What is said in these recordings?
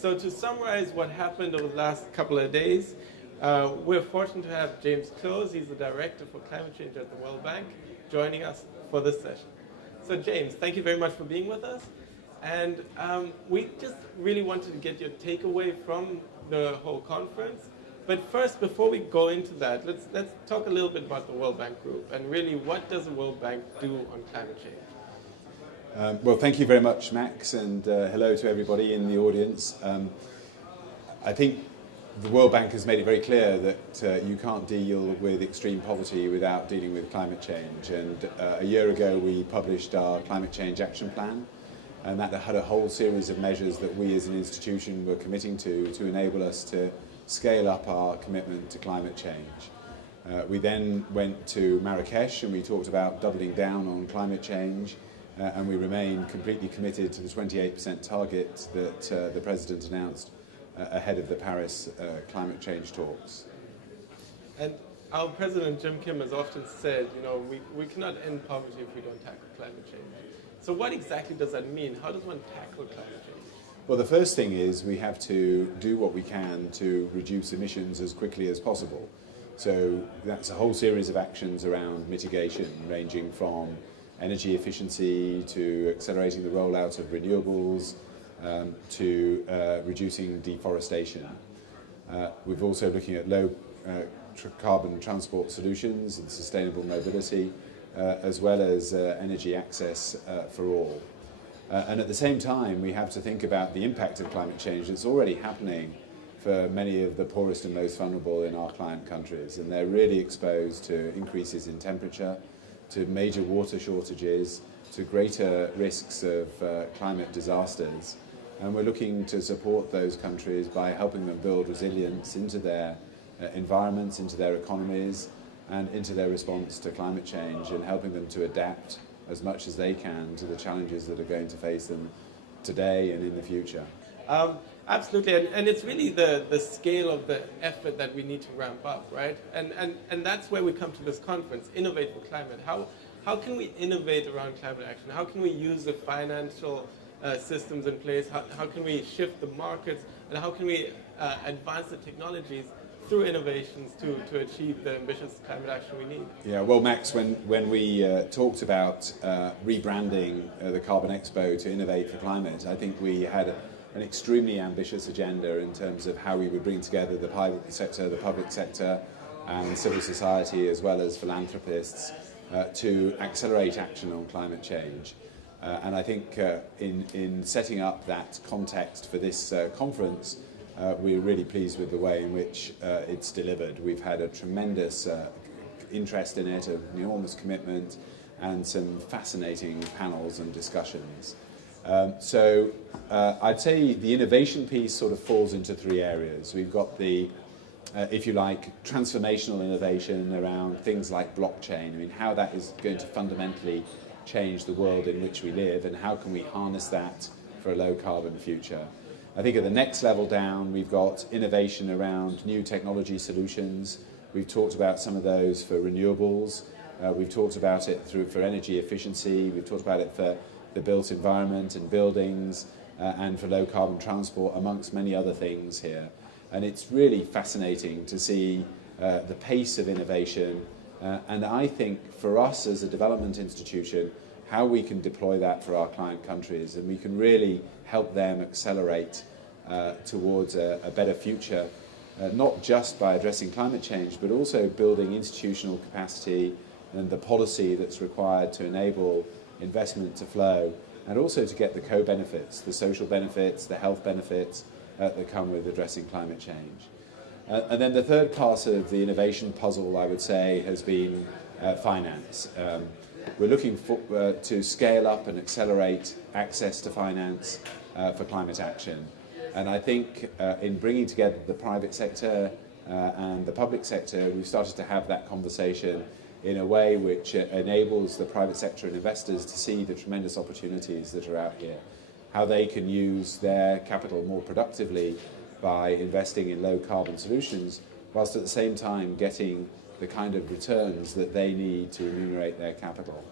So to summarize what happened over the last couple of days, we're fortunate to have James Close, he's the Director for Climate Change at the World Bank, joining us for this session. So James, thank you very much for being with us. And we just really wanted to get your takeaway from the whole conference. But first, before we go into that, let's talk a little bit about the World Bank Group and really what does the World Bank do on climate change? Well, thank you very much, Max, and hello to everybody in the audience. I think the World Bank has made it very clear that you can't deal with extreme poverty without dealing with climate change. And a year ago, we published our Climate Change Action Plan, and that had a whole series of measures that we as an institution were committing to enable us to scale up our commitment to climate change. We then went to Marrakesh and we talked about doubling down on climate change, and we remain completely committed to the 28% target that the President announced ahead of the Paris climate change talks. And our President Jim Kim has often said, we cannot end poverty if we don't tackle climate change. So what exactly does that mean? How does one tackle climate change? Well, the first thing is we have to do what we can to reduce emissions as quickly as possible. So that's a whole series of actions around mitigation, ranging from energy efficiency to accelerating the rollout of renewables to reducing deforestation. We're also looking at low carbon transport solutions and sustainable mobility, as well as energy access for all. And at the same time, we have to think about the impact of climate change that's already happening for many of the poorest and most vulnerable in our client countries. And they're really exposed to increases in temperature, to major water shortages, to greater risks of climate disasters. And we're looking to support those countries by helping them build resilience into their environments, into their economies, and into their response to climate change, and helping them to adapt as much as they can to the challenges that are going to face them today and in the future. Absolutely, and it's really the scale of the effort that we need to ramp up, right? And that's where we come to this conference, Innovate for Climate. How can we innovate around climate action? How can we use the financial systems in place? How can we shift the markets? And how can we advance the technologies through innovations to achieve the ambitious climate action we need? Yeah, well, Max, when we talked about rebranding the Carbon Expo to Innovate for Climate, I think we had an extremely ambitious agenda in terms of how we would bring together the private sector, the public sector, and civil society, as well as philanthropists, to accelerate action on climate change. And I think in setting up that context for this conference, we're really pleased with the way in which it's delivered. We've had a tremendous interest in it, an enormous commitment, and some fascinating panels and discussions. So I'd say the innovation piece sort of falls into three areas. We've got the, if you like, transformational innovation around things like blockchain. I mean, how that is going to fundamentally change the world in which we live, and how can we harness that for a low carbon future. I think at the next level down, we've got innovation around new technology solutions. We've talked about some of those for renewables. We've talked about it for energy efficiency. We've talked about it for the built environment and buildings, and for low carbon transport, amongst many other things here. And it's really fascinating to see the pace of innovation. And I think for us as a development institution, how we can deploy that for our client countries, and we can really help them accelerate towards a better future, not just by addressing climate change, but also building institutional capacity and the policy that's required to enable investment to flow, and also to get the co-benefits, the social benefits, the health benefits that come with addressing climate change. And then the third part of the innovation puzzle, I would say, has been finance. We're looking to scale up and accelerate access to finance for climate action. And I think in bringing together the private sector and the public sector, we've started to have that conversation in a way which enables the private sector and investors to see the tremendous opportunities that are out here, how they can use their capital more productively by investing in low carbon solutions, whilst at the same time getting the kind of returns that they need to remunerate their capital.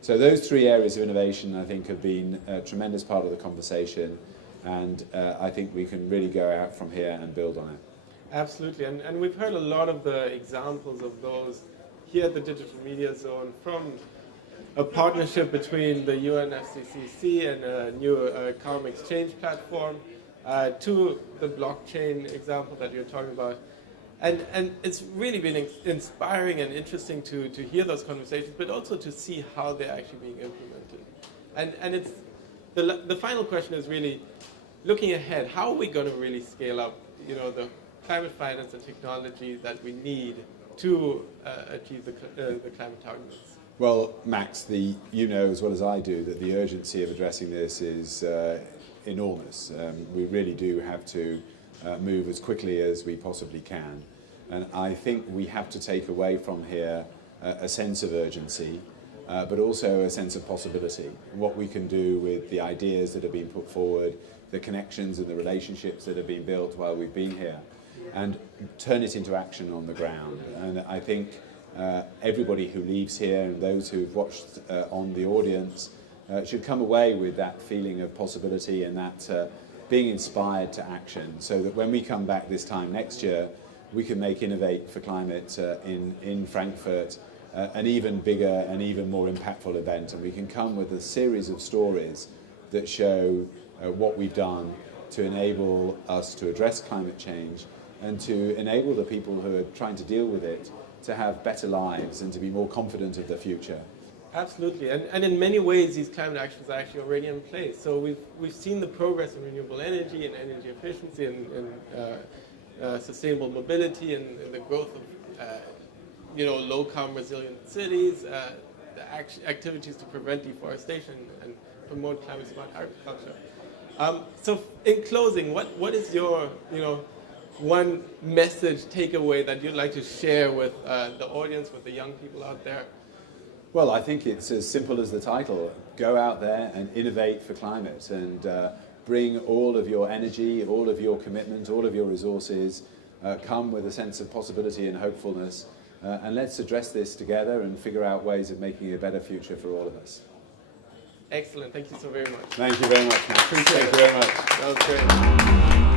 So those three areas of innovation, I think, have been a tremendous part of the conversation. And I think we can really go out from here and build on it. Absolutely, and we've heard a lot of the examples of those here at the Digital Media Zone, from a partnership between the UNFCCC and a new carbon exchange platform, to the blockchain example that you're talking about. And it's really been inspiring and interesting to hear those conversations, but also to see how they're actually being implemented. And it's the final question is really looking ahead. How are we going to really scale up, the climate finance and technology that we need to achieve the climate targets? Well, Max, you know as well as I do that the urgency of addressing this is enormous. We really do have to move as quickly as we possibly can. And I think we have to take away from here a sense of urgency, but also a sense of possibility. What we can do with the ideas that have been put forward, the connections and the relationships that have been built while we've been here, and turn it into action on the ground. And I think everybody who leaves here and those who've watched on the audience should come away with that feeling of possibility and that being inspired to action, so that when we come back this time next year, we can make Innovate for Climate in Frankfurt an even bigger and even more impactful event, and we can come with a series of stories that show what we've done to enable us to address climate change and to enable the people who are trying to deal with it to have better lives and to be more confident of the future. Absolutely, and in many ways these climate actions are actually already in place. So we've seen the progress in renewable energy and energy efficiency and sustainable mobility and the growth of low carbon resilient cities, the activities to prevent deforestation and promote climate smart agriculture. So in closing, what is your one message takeaway that you'd like to share with the audience, with the young people out there? Well, I think it's as simple as the title. Go out there and innovate for climate, and bring all of your energy, all of your commitment, all of your resources, come with a sense of possibility and hopefulness, and let's address this together and figure out ways of making a better future for all of us. Excellent. Thank you so very much. Thank you very much, Matt. Appreciate it. Thank you very much. That was great.